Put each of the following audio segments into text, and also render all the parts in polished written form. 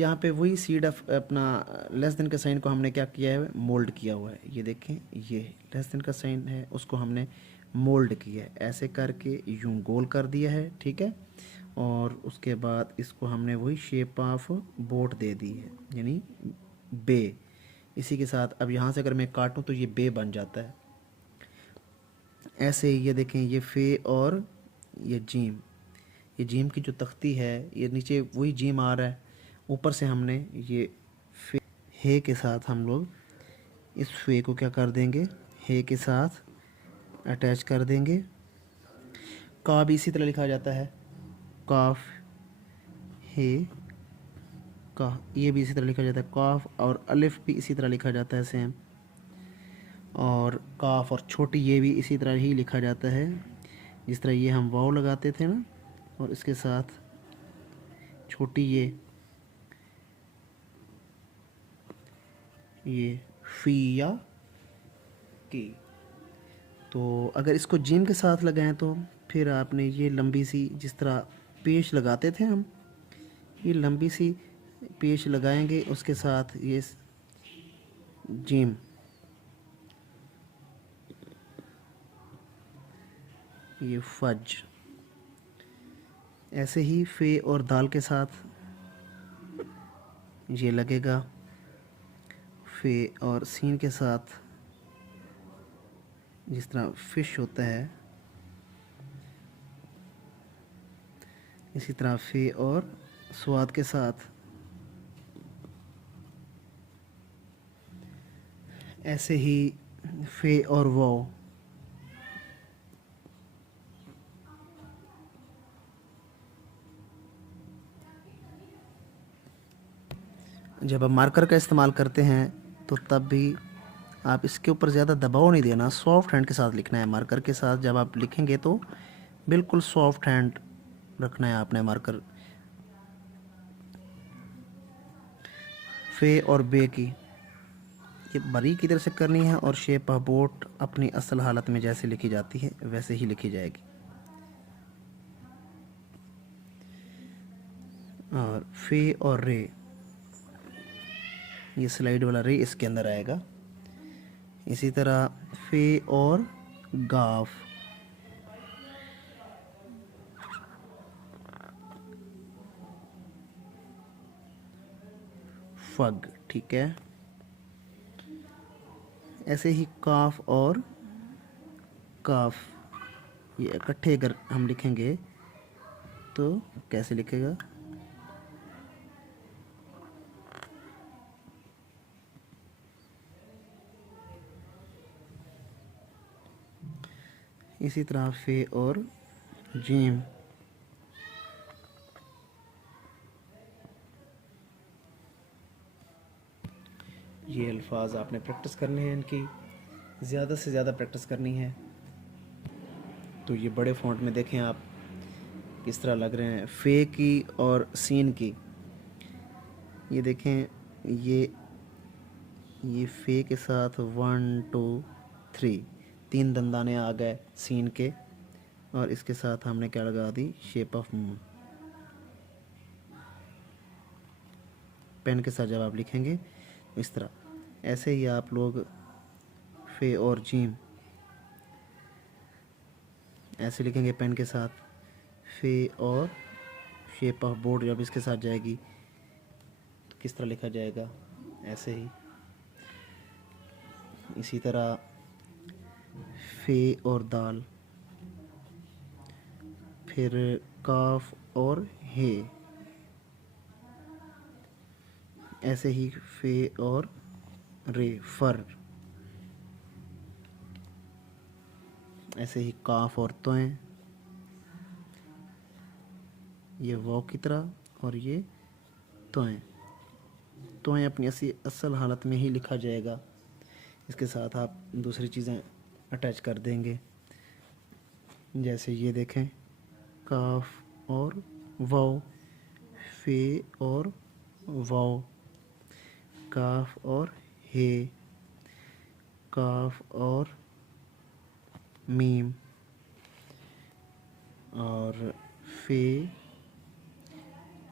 यहाँ पे वही सीड ऑफ अपना लेस देन का साइन को हमने क्या किया है, मोल्ड किया हुआ है। ये देखें, ये लेस देन का साइन है, उसको हमने मोल्ड किया है, ऐसे करके यूं गोल कर दिया है, ठीक है। और उसके बाद इसको हमने वही शेप ऑफ बोट दे दी है, यानी बे। इसी के साथ अब यहाँ से अगर मैं काटूँ तो ये बे बन जाता है। ऐसे ही ये देखें, ये फे और ये जीम की जो तख्ती है, ये नीचे वही जीम आ रहा है, ऊपर से हमने ये फे हे के साथ हम लोग इस फे को क्या कर देंगे, हे के साथ अटैच कर देंगे। का भी इसी तरह लिखा जाता है, काफ हे का, ये भी इसी तरह लिखा जाता है काफ, और अलिफ भी इसी तरह लिखा जाता है सेम। और काफ और छोटी ये भी इसी तरह ही लिखा जाता है, जिस तरह ये हम वाव लगाते थे ना, और इसके साथ छोटी ये फी या की। तो अगर इसको जिम के साथ लगाएं तो फिर आपने ये लंबी सी, जिस तरह पेश लगाते थे हम, ये लंबी सी पेश लगाएंगे, उसके साथ ये जिम, ये फज। ऐसे ही फे और दाल के साथ ये लगेगा, फे और सीन के साथ जिस तरह फिश होता है, इसी तरह फे और स्वाद के साथ ऐसे ही फे और वाव। जब आप मार्कर का इस्तेमाल करते हैं तो तब भी आप इसके ऊपर ज़्यादा दबाव नहीं देना, सॉफ्ट हैंड के साथ लिखना है। मार्कर के साथ जब आप लिखेंगे तो बिल्कुल सॉफ्ट हैंड रखना है आपने मार्कर। फे और बे की ये बारीक की तरह से करनी है, और शेप ऑफ बोट अपनी असल हालत में जैसे लिखी जाती है वैसे ही लिखी जाएगी। और फे और रे, ये स्लाइड वाला रे इसके अंदर आएगा। इसी तरह फे और गाफ, फग, ठीक है। ऐसे ही काफ और काफ, ये इकट्ठे अगर हम लिखेंगे तो कैसे लिखेगा, इसी तरह फे और जीम। ये अल्फाज आपने प्रैक्टिस करने हैं, इनकी ज़्यादा से ज़्यादा प्रैक्टिस करनी है। तो ये बड़े फ़ॉन्ट में देखें आप किस तरह लग रहे हैं, फ़े की और सीन की। ये देखें, ये फ़े के साथ 1 2 3 3 दंदाने आ गए सीन के, और इसके साथ हमने क्या लगा दी, शेप ऑफ मून। पेन के साथ जब आप लिखेंगे इस तरह, ऐसे ही आप लोग फे और जीम ऐसे लिखेंगे पेन के साथ। फे और शेप ऑफ बोर्ड जब इसके साथ जाएगी तो किस तरह लिखा जाएगा, ऐसे ही। इसी तरह फे और दाल, फिर काफ और हे, ऐसे ही फे और रे, फर, ऐसे ही काफ और तोएं, ये वाव की तरह, और ये तोएं। तोएं अपनी असल हालत में ही लिखा जाएगा, इसके साथ आप दूसरी चीज़ें अटैच कर देंगे। जैसे ये देखें, काफ और वाव, फे और वाव, काफ और हे, काफ और मीम, और फे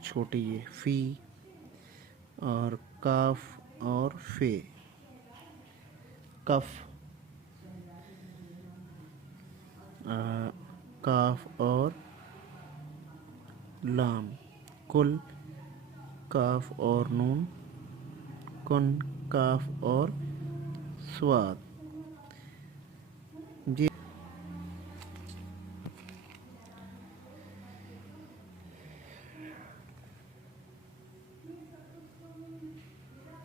छोटी ये फ़ी, और काफ और फे, कफ, काफ और लाम, कुल, काफ और नून, कुन, काफ और स्वाद। जी,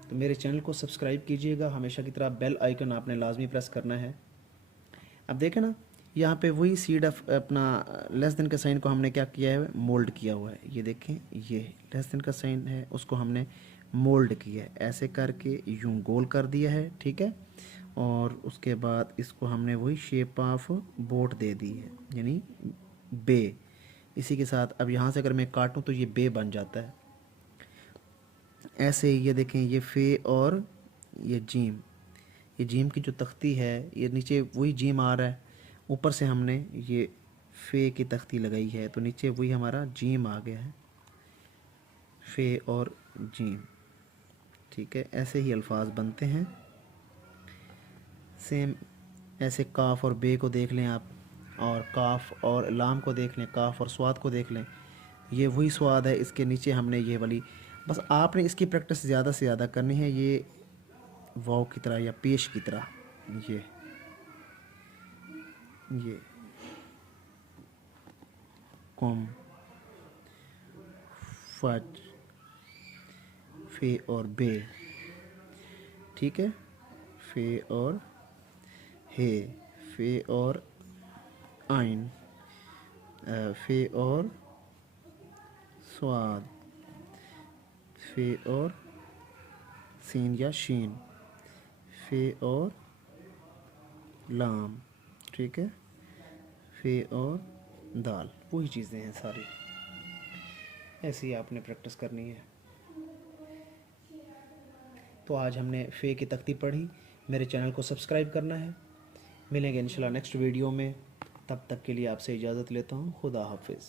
तो मेरे चैनल को सब्सक्राइब कीजिएगा, हमेशा की तरह बेल आइकन आपने लाजमी प्रेस करना है। अब देखें ना, यहाँ पे वही सीड ऑफ अपना लेस देन का साइन को हमने क्या किया है, मोल्ड किया हुआ है। ये देखें, ये लेस देन का साइन है, उसको हमने मोल्ड किया है, ऐसे करके यूं गोल कर दिया है, ठीक है। और उसके बाद इसको हमने वही शेप ऑफ बोट दे दी है, यानी बे। इसी के साथ अब यहाँ से अगर मैं काटूँ तो ये बे बन जाता है। ऐसे ये देखें, ये फे और ये जीम, ये जीम की जो तख्ती है, ये नीचे वही जीम आ रहा है, ऊपर से हमने ये फे की तख्ती लगाई है, तो नीचे वही हमारा जीम आ गया है, फे और जीम, ठीक है। ऐसे ही अल्फाज बनते हैं। सेम ऐसे काफ और बे को देख लें आप, और काफ और लाम को देख लें, काफ और स्वाद को देख लें, ये वही स्वाद है। इसके नीचे हमने ये वाली, बस आपने इसकी प्रैक्टिस ज़्यादा से ज़्यादा करनी है। ये वाव की तरह या पेश की तरह, ये कॉम, फज, फे और बे, ठीक है। फे और हे, फे और आइन, फे और स्वाद, फे और सीन या शीन, फे और लाम, ठीक है। फे और दाल, वही चीज़ें हैं सारी, ऐसे ही आपने प्रैक्टिस करनी है। तो आज हमने फ़े की तख्ती पढ़ी। मेरे चैनल को सब्सक्राइब करना है। मिलेंगे इंशाल्लाह नेक्स्ट वीडियो में, तब तक के लिए आपसे इजाज़त लेता हूँ। खुदा हाफिज़।